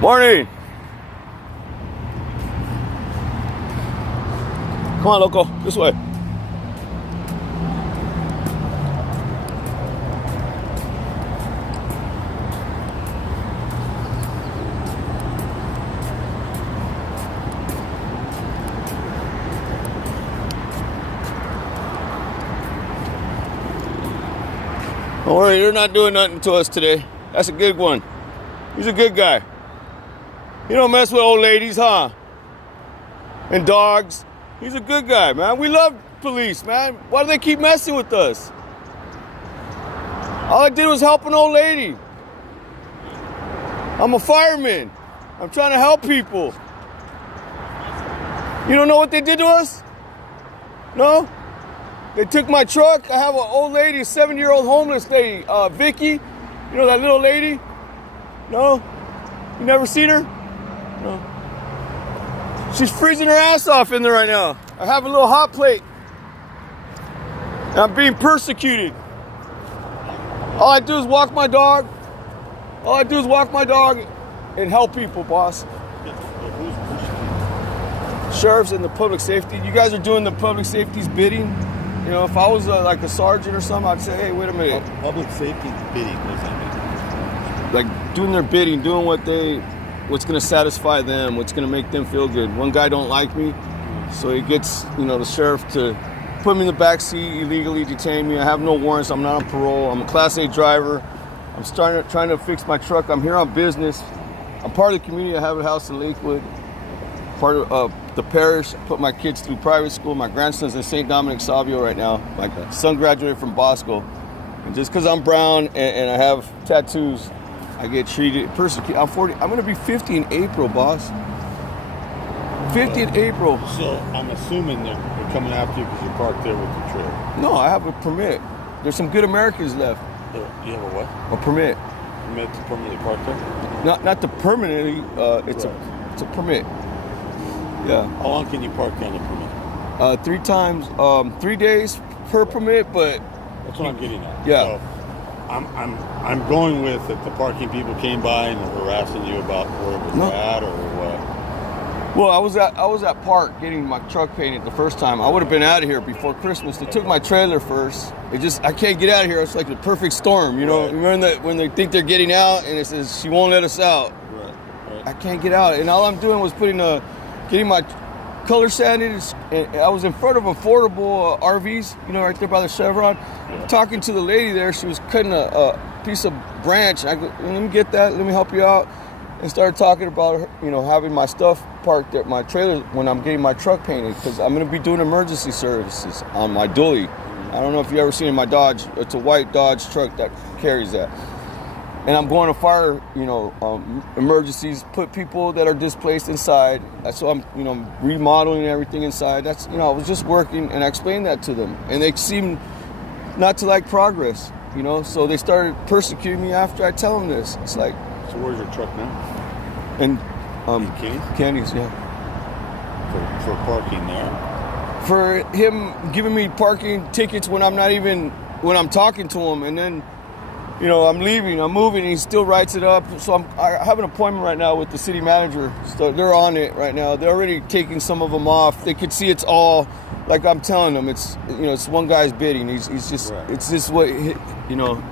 Morning. Come on, loco. This way. Don't worry, you're not doing nothing to us today. That's a good one. He's a good guy. He don't mess with old ladies, huh? And dogs. He's a good guy, man. We love police, man. Why do they keep messing with us? All I did was help an old lady. I'm a fireman. I'm trying to help people. You don't know what they did to us? No? They took my truck. I have an old lady, a 7-year-old homeless lady, Vicky. You know that little lady? No? You never seen her? No. She's freezing her ass off in there right now. I have a little hot plate. And I'm being persecuted. All I do is walk my dog. All I do is walk my dog and help people, boss. Sheriffs and the public safety. You guys are doing the public safety's bidding. You know, if I was like a sergeant or something, I'd say, hey, wait a minute. Public safety bidding, what does that mean? Like doing their bidding, doing what's going to satisfy them, what's going to make them feel good. One guy don't like me, so he gets, the sheriff to put me in the back seat, illegally detain me. I have no warrants. I'm not on parole. I'm a Class A driver. I'm trying to fix my truck. I'm here on business. I'm part of the community. I have a house in Lakewood. Part of the parish. I put my kids through private school. My grandson's in St. Dominic Savio right now. My son graduated from Bosco. And just because I'm brown and I have tattoos, I get persecuted. I'm 40. I'm going to be 50 in April, boss. 50 in April. So I'm assuming they're coming after you because you parked there with your trailer. No, I have a permit. There's some good Americans left. You have a what? A permit. Permit to permanently park there? Not to permanently. It's a permit. Yeah. How long can you park on the permit? 3 times. 3 days per permit, but that's what I'm getting at. Yeah. So I'm going with that the parking people came by and were harassing you about where it was at or what? Well, I was at Park getting my truck painted the first time. I would have been out of here before Christmas. They took my trailer first. I can't get out of here. It's like the perfect storm, you know. Right. Remember that when they think they're getting out and it says she won't let us out. Right. I can't get out, and all I'm doing was getting my color sanded. And I was in front of affordable RVs, right there by the Chevron. Yeah. Talking to the lady there, she was cutting a piece of branch. I go, let me get that. Let me help you out. And started talking about, having my stuff parked at my trailer when I'm getting my truck painted, because I'm going to be doing emergency services on my dually. I don't know if you ever seen my Dodge. It's a white Dodge truck that carries that. And I'm going to fire, emergencies, put people that are displaced inside. So I'm, remodeling everything inside. That's, I was just working, and I explained that to them. And they seemed not to like progress, So they started persecuting me after I tell them this. It's like. So where's your truck now? In Kenny's, yeah. For parking there? For him giving me parking tickets when I'm talking to him, and then, I'm leaving, I'm moving, and he still writes it up. So I have an appointment right now with the city manager. So they're on it right now. They're already taking some of them off. They could see it's all, like I'm telling them, it's, it's one guy's bidding. He's just, right. It's just what,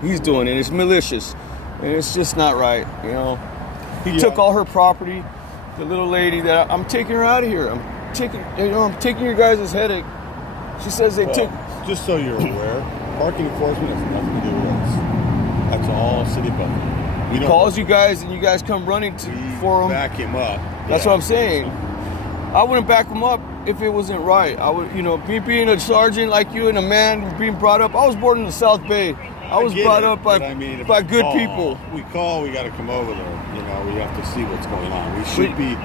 he's doing, and it's malicious. And it's just not right, He took all her property, the little lady that I'm taking her out of here. I'm taking your guys' headache. She says they took. Just so you're aware, parking enforcement has nothing to do with us. That's all city government. He calls you guys, and you guys come running for him. Back him up. That's what I'm saying. I wouldn't back him up if it wasn't right. I would, me being a sergeant like you and a man being brought up. I was born in the South Bay. I was brought up by good people. We got to come over there. We have to see what's going on. We should be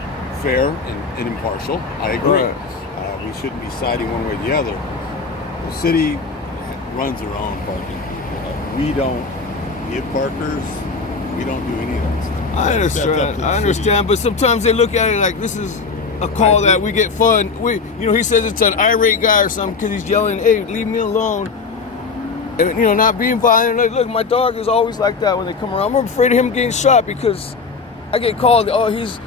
fair and impartial. I agree. Right. We shouldn't be siding one way or the other. The city runs their own parking. We don't give partners. We don't do any of that stuff. I understand, but sometimes they look at it like this is a call that we get fun. He says it's an irate guy or something because he's yelling, "Hey, leave me alone." And, not being violent. Like, look, my dog is always like that when they come around. I'm afraid of him getting shot because I get called, oh, he's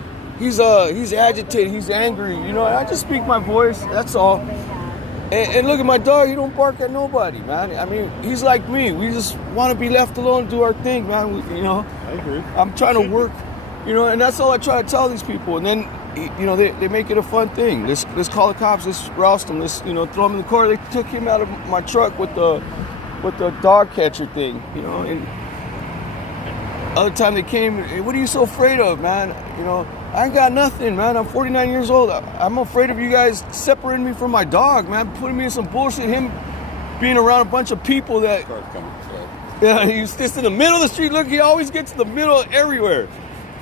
agitated, he's angry, you know, and I just speak my voice, that's all. And look at my dog, he don't bark at nobody, man. I mean, he's like me. We just want to be left alone, do our thing, man. You know, I agree. I'm trying to work, you know, and that's all I try to tell these people. And then, you know, they make it a fun thing. Let's call the cops, let's roust them, let's, you know, throw him in the car. They took him out of my truck with the dog catcher thing, you know, and other time they came, hey, what are you so afraid of, man? You know, I ain't got nothing, man. I'm 49 years old. I'm afraid of you guys separating me from my dog, man. Putting me in some bullshit. Him being around a bunch of people that... Car's coming. Yeah, he's just in the middle of the street. Look, he always gets to the middle everywhere.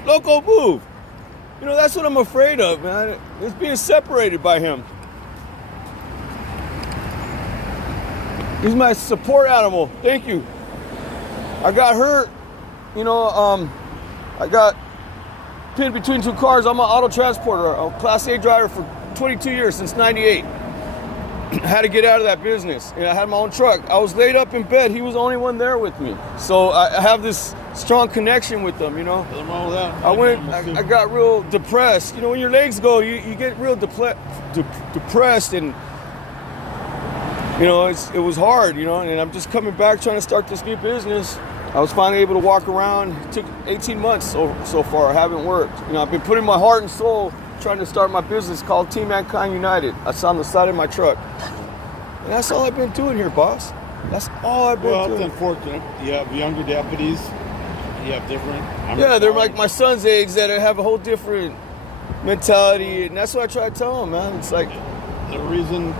Loco, move. You know, that's what I'm afraid of, man. It's being separated by him. He's my support animal. Thank you. I got hurt. You know, I got pinned between two cars. I'm an auto transporter, a Class A driver for 22 years, since 98. I had to get out of that business. And I had my own truck. I was laid up in bed. He was the only one there with me. So I have this strong connection with them, you know. Nothing wrong with that. I got real depressed. You know, when your legs go, you get real depressed, and you know, it was hard, you know, and I'm just coming back trying to start this new business. I was finally able to walk around. It took 18 months so far. I haven't worked. You know, I've been putting my heart and soul trying to start my business called Team Mankind United. That's on the side of my truck. And that's all I've been doing here, boss. That's all I've been doing. Well, it's unfortunate. You have younger deputies. You have different... They're like my son's age that have a whole different mentality. And that's what I try to tell them, man. It's like... The reason,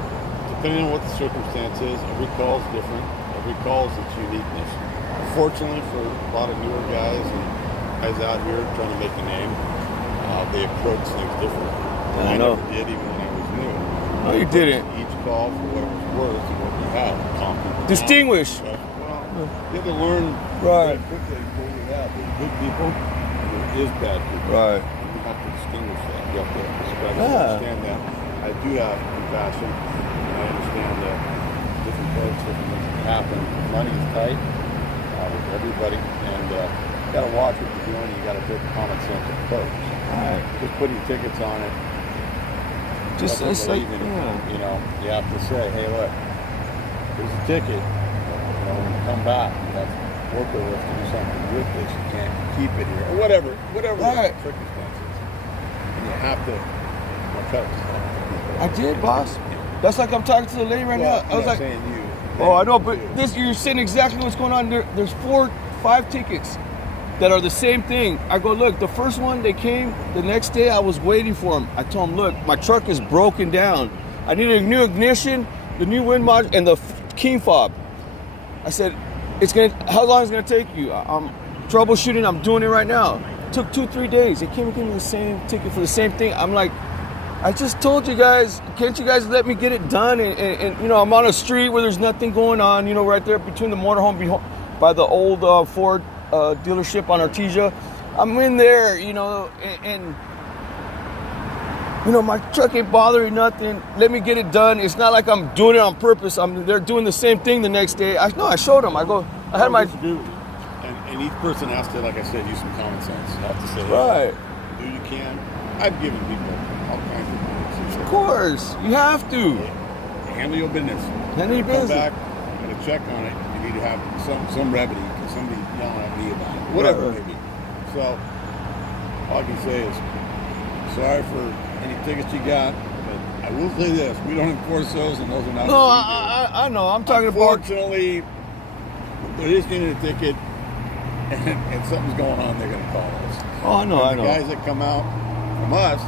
depending on what the circumstance is, every call is different. Every call is its uniqueness. Unfortunately, for a lot of newer guys and guys out here trying to make a name, they approach things differently. And I never did, even when I was new. No, you didn't. Each call for what it was worth and what you had. Distinguish. Well, you have to learn very quickly what we have. There's good people and there is bad people. Right. And you have to distinguish that. You have to respect and understand that. I do have compassion, and I understand that different folks, different things can happen. Money is tight with everybody, and you got to watch what you're doing. You got to take a common sense approach. Right. Just putting tickets on it. Just it's like, you know, you have to say, hey, look, here's a ticket. You know, when you come back, you have to work with us to do something with this. You can't keep it here, or whatever the circumstances. And you have to cut it. I did, boss. That's like I'm talking to the lady right now. I was like, saying you. Oh, I know, but this you're saying exactly what's going on. There's 5 tickets that are the same thing. I go, look, the first one, they came the next day. I was waiting for them. I told them, look, my truck is broken down. I need a new ignition, the new wind module, and the key fob. I said, how long is it gonna take you? I'm troubleshooting. I'm doing it right now. It took 2-3 days. They came and gave me the same ticket for the same thing. I'm like, I just told you guys, can't you guys let me get it done? And you know, I'm on a street where there's nothing going on, you know, right there between the motorhome by the old Ford dealership on Artesia. I'm in there, you know, and you know, my truck ain't bothering nothing. Let me get it done. It's not like I'm doing it on purpose. They're doing the same thing the next day. I showed them. I had my... And each person has to, like I said, use some common sense. You have to say, right. Do you can. I've given people all kinds of things. Of course. You have to. Handle your business. Handle your business. Come back, I'm going to check on it. You need to have some remedy because somebody yelling at me about it. Whatever it may be. So, all I can say is, sorry for any tickets you got, but I will say this: we don't enforce those, and those are not. No, I know. I'm talking about. Unfortunately, they're just getting a ticket, and something's going on. They're going to call us. Oh, I know. The guys that come out from us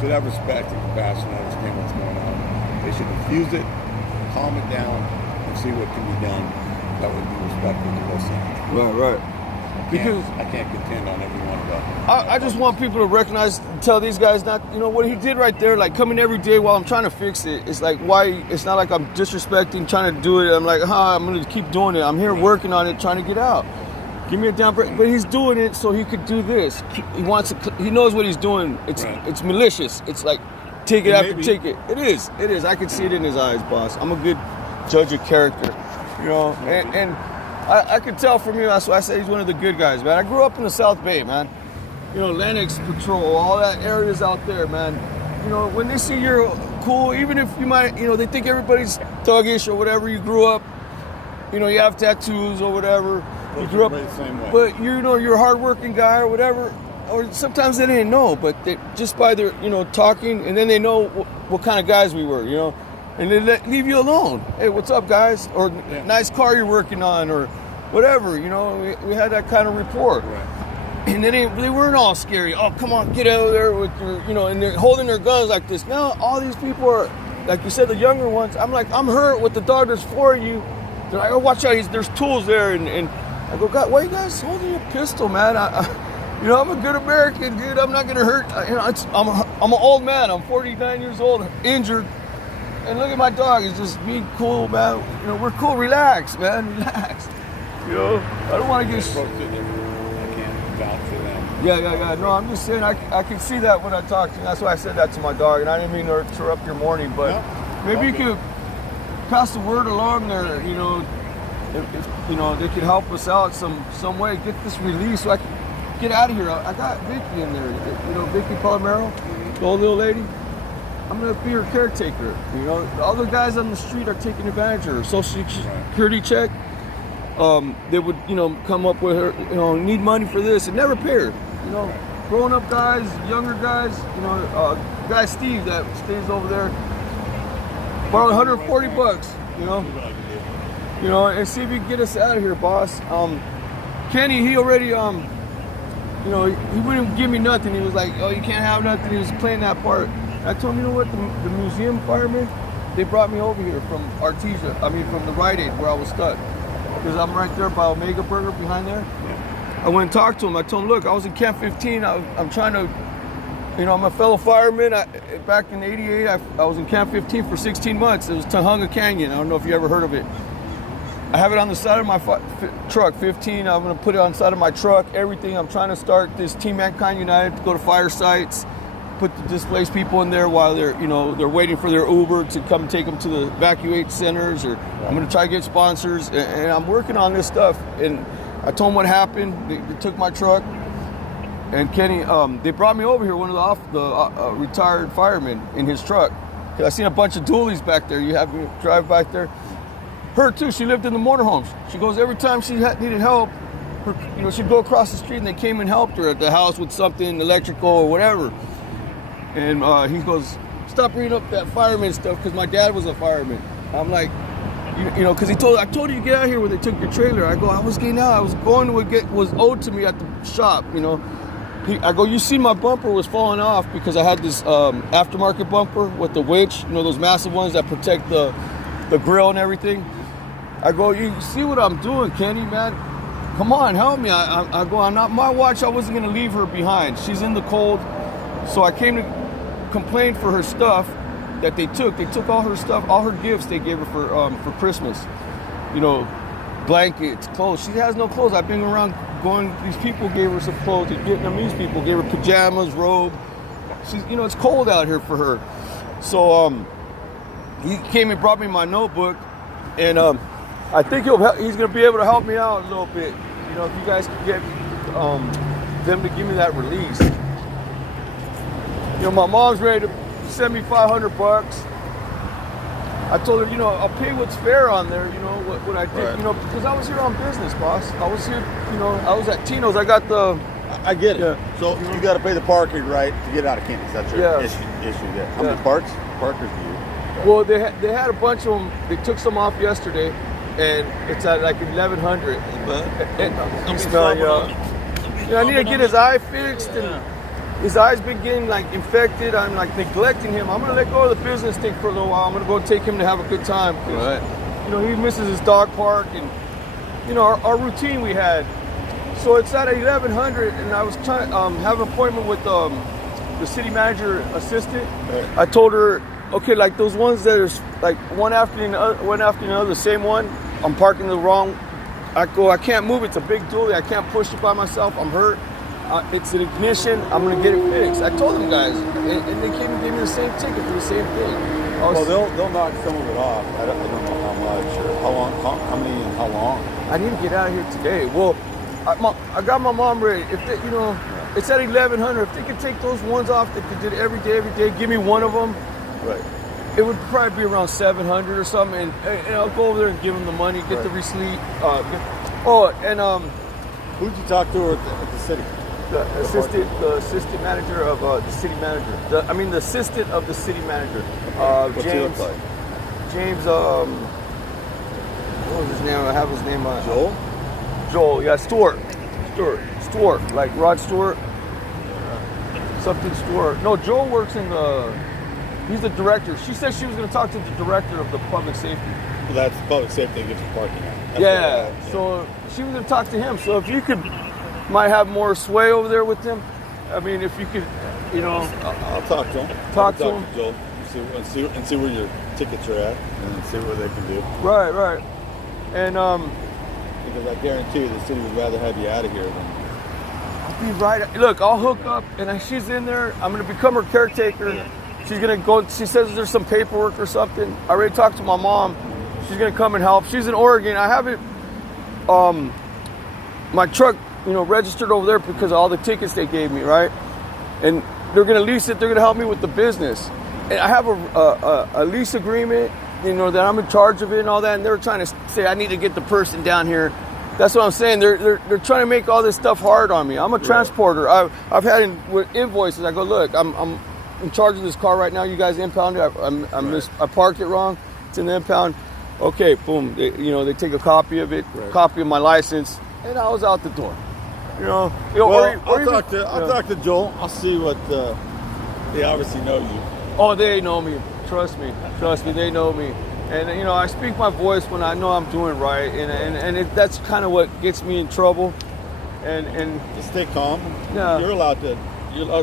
should have respect and compassion and understand what's going on. They should diffuse it, calm it down, and see what can be done that would be respectful to both sides. Right. Because I can't contend on every one of them. I just want people to recognize, tell these guys not, you know, what he did right there, like coming every day while I'm trying to fix it. It's like, why, it's not like I'm disrespecting, trying to do it. I'm like, I'm going to keep doing it. I'm here working on it, trying to get out. Give me a down break. But he's doing it so he could do this. He wants to, he knows what he's doing. It's malicious. It's like ticket after ticket. It is. I can see it in his eyes, boss. I'm a good judge of character, you know, and I could tell from you, that's why I say he's one of the good guys, man. I grew up in the South Bay, man. you know, Lennox Patrol, all that areas out there, man. You know, when they see you're cool, even if you might, you know, they think everybody's thuggish or whatever. You grew up, you know, you have tattoos or whatever. You grew up, the same way. but you know, you're a hardworking guy or whatever. Or sometimes they didn't know, but they, just by their, you know, talking, and then they know what kind of guys we were, you know, and they leave you alone. Hey, what's up, guys? Or nice car you're working on, or whatever, you know. We had that kind of rapport. Right. And they weren't all scary. Oh, come on, get out of there with your, you know, and they're holding their guns like this. Now all these people are, like you said, the younger ones. I'm like, I'm hurt with the dog. There's 4 of you. They're like, oh, watch out, there's tools there. And I go, God, why are you guys holding your pistol, man? You know, I'm a good American, dude. I'm not gonna hurt. You know, I'm an old man. I'm 49 years old, injured, and look at my dog. He's just being cool, man. You know, we're cool. Relax, man. Relax. You know, I don't want to get. I can't vouch for them. Yeah. No, I'm just saying. I can see that when I talk to you. That's why I said that to my dog, and I didn't mean to interrupt your morning, but maybe you could pass the word along there. You know, if you know they could help us out some way. Get this release so I can get out of here. I got Vicky in there. You know, Vicky Palomero, the old little lady. I'm gonna be her caretaker. You know, the other guys on the street are taking advantage of her. Social Security check. They would, you know, come up with her. You know, need money for this and never pay her. You know, grown up guys, younger guys. You know, guy Steve that stays over there. Borrowed $140. You know, and see if you can get us out of here, boss. Kenny, he already you know, he wouldn't give me nothing. He was like, oh, you can't have nothing. He was playing that part. And I told him, you know what, the museum firemen, they brought me over here from Artesia, from the Rite Aid where I was stuck. Because I'm right there by Omega Burger behind there. I went and talked to him. I told him, look, I was in Camp 15. I'm trying to, you know, I'm a fellow fireman. Back in '88, I was in Camp 15 for 16 months. It was Tujunga Canyon. I don't know if you ever heard of it. I have it on the side of my truck, 15. I'm going to put it on the side of my truck, everything. I'm trying to start this Team Mankind United to go to fire sites, put the displaced people in there while they're, you know, they're waiting for their Uber to come take them to the evacuate centers, or I'm going to try to get sponsors, and I'm working on this stuff. And I told them what happened. They took my truck, and Kenny, they brought me over here, one of the retired firemen in his truck. I seen a bunch of dualies back there. You have me drive back there. Her too, she lived in the motorhomes. She goes, every time she needed help, you know, she'd go across the street and they came and helped her at the house with something electrical or whatever. And he goes, stop reading up that fireman stuff, because my dad was a fireman. I'm like, you know, because I told you to get out of here when they took your trailer. I go, I was getting out. I was going to what was owed to me at the shop, you know. I go, you see my bumper was falling off because I had this aftermarket bumper with the winch, you know, those massive ones that protect the grill and everything. I go, you see what I'm doing, Kenny, man? Come on, help me. I go, I'm not, my watch, I wasn't going to leave her behind. She's in the cold. So I came to complain for her stuff that they took. They took all her stuff, all her gifts they gave her for Christmas. You know, blankets, clothes. She has no clothes. I've been around going, these people gave her some clothes. The Vietnamese people gave her pajamas, robe. She's, you know, it's cold out here for her. So he came and brought me my notebook, and I think he's going to be able to help me out a little bit. You know, if you guys can get them to give me that release. You know, my mom's ready to send me $500. I told her, you know, I'll pay what's fair on there, you know, what I did, right. You know, because I was here on business, boss. I was here, you know, I was at Tino's. I got the... I get it. Yeah. So you got to pay the parking, right, to get out of Kansas. That's your issue there. How many parkers do you? Well, they had a bunch of them. They took some off yesterday, and it's at like 1,100. I'm smelling, y'all. You know, I need to get his eye fixed, and his eye's been getting like infected. I'm like neglecting him. I'm gonna let go of the business thing for a little while. I'm gonna go take him to have a good time. Right. You know, he misses his dog park, and you know our routine we had. So it's at 1,100, and I was trying to have an appointment with the city manager assistant. Right. I told her, okay, like those ones that are like one after another, the same one. I'm parking the wrong. I go, I can't move. It's a big dually. I can't push it by myself. I'm hurt. It's an ignition. I'm gonna get it fixed. I told them guys, and they came and gave me the same ticket for the same thing. Well, they'll knock some of it off. I don't know how much or how long, how many, and how long. I need to get out of here today. Well, I got my mom ready. If they, you know, It's at 1,100. If they could take those ones off that they did every day, give me one of them. Right. It would probably be around 700 or something, and I'll go over there and give them the money, get the receipt. Who'd you talk to at the city? The assistant manager of the city manager. The assistant of the city manager. What's he James. look like? James. What was his name? I have his name. Joel? Joel. Yeah, Stewart. Like Rod Stewart. Something Stewart. No, Joel works in the. He's the director. She said she was going to talk to the director of the public safety. Well, that's public safety that gives you parking. Yeah. So she was going to talk to him. So if you could, might have more sway over there with him. I mean, if you could, I'll talk to him. Talk to Joel. See where your tickets are at, and see what they can do. Right. And because I guarantee you, the city would rather have you out of here than. I'll be right. Look, I'll hook up, and she's in there. I'm going to become her caretaker. Yeah. She's going to go. She says there's some paperwork or something. I already talked to my mom. She's going to come and help. She's in Oregon. I have it. My truck, registered over there because of all the tickets they gave me, right? And they're going to lease it. They're going to help me with the business. And I have a lease agreement, that I'm in charge of it and all that. And they're trying to say I need to get the person down here. That's what I'm saying. They're trying to make all this stuff hard on me. I'm a transporter. I've had with invoices. I go, look, I'm in charge of this car right now. You guys impound it. I parked it wrong. It's in the impound. Okay, boom. They take a copy of it, copy of my license, and I was out the door. I'll talk to Joel. I'll see what they obviously know you. Oh, they know me. Trust me. They know me. And I speak my voice when I know I'm doing right, and that's kind of what gets me in trouble. And just stay calm. Yeah, you're allowed to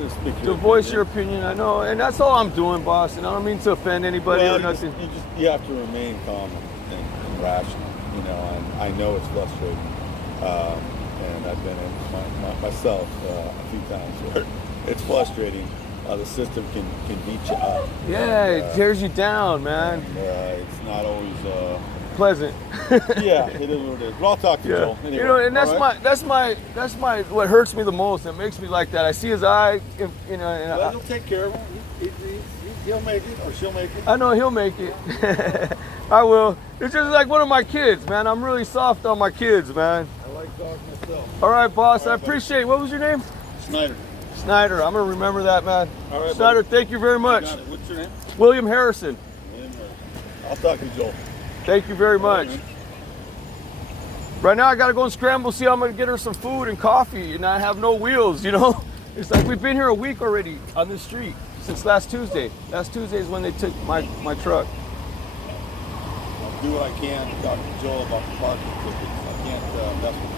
speak. To voice your opinion. I know, and that's all I'm doing, boss. And I don't mean to offend anybody or nothing. You have to remain calm and rational. And I know it's frustrating. And I've been in myself a few times where it's frustrating. The system can beat you up. Yeah, it tears you down, man. And, it's not always pleasant. Yeah, it is what it is. But I'll talk to Joel. Anyway, and that's my what hurts me the most. It makes me like that. I see his eye. Well, he'll take care of him. He'll make it, or she'll make it. I know he'll make it. I will. It's just like one of my kids, man. I'm really soft on my kids, man. I like dogs myself. All right, boss. I appreciate it. What was your name? Snyder. I'm going to remember that, man. All right, Snyder, buddy. thank you very much. What's your name? William Harrison. I'll talk to Joel. Thank you very much. Right now, I got to go and scramble, see how I'm going to get her some food and coffee, and I have no wheels, It's like we've been here a week already on this street since last Tuesday. Last Tuesday is when they took my truck. I'll do what I can to talk to Joel about the parking tickets. I can't mess with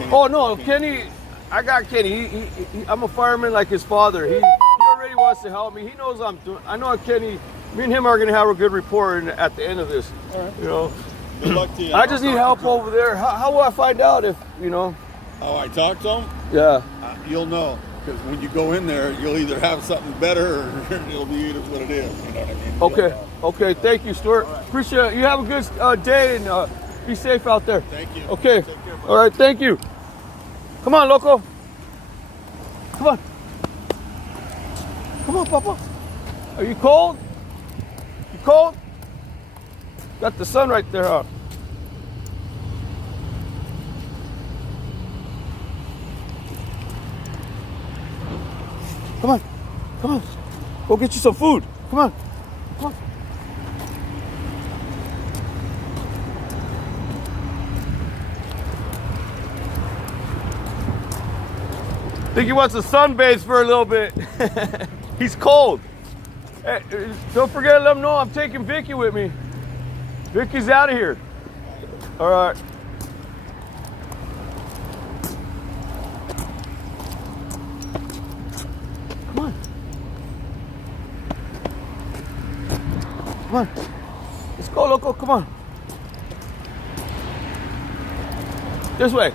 Kenny's. Oh, no, Kenny... I got Kenny. I'm a fireman like his father. He already wants to help me. He knows I'm doing. I know Kenny. Me and him are going to have a good rapport at the end of this. All right. Good luck to you. I just need help over there. How will I find out if Oh, I talked to him. Yeah. You'll know because when you go in there, you'll either have something better or it'll be what it is. You know what I mean? Okay. Thank you, Stuart. Right. Appreciate it. You have a good day and be safe out there. Thank you. Okay. Take care, all right. Thank you. Come on, loco. Come on. Come on, Papa. Are you cold? You cold? Got the sun right there, huh? Come on. Go get you some food. Come on. I think he wants to sunbathe for a little bit. He's cold. Hey, don't forget to let him know I'm taking Vicky with me. Vicky's out of here. All right. Come on. Let's go, loco. Come on. This way.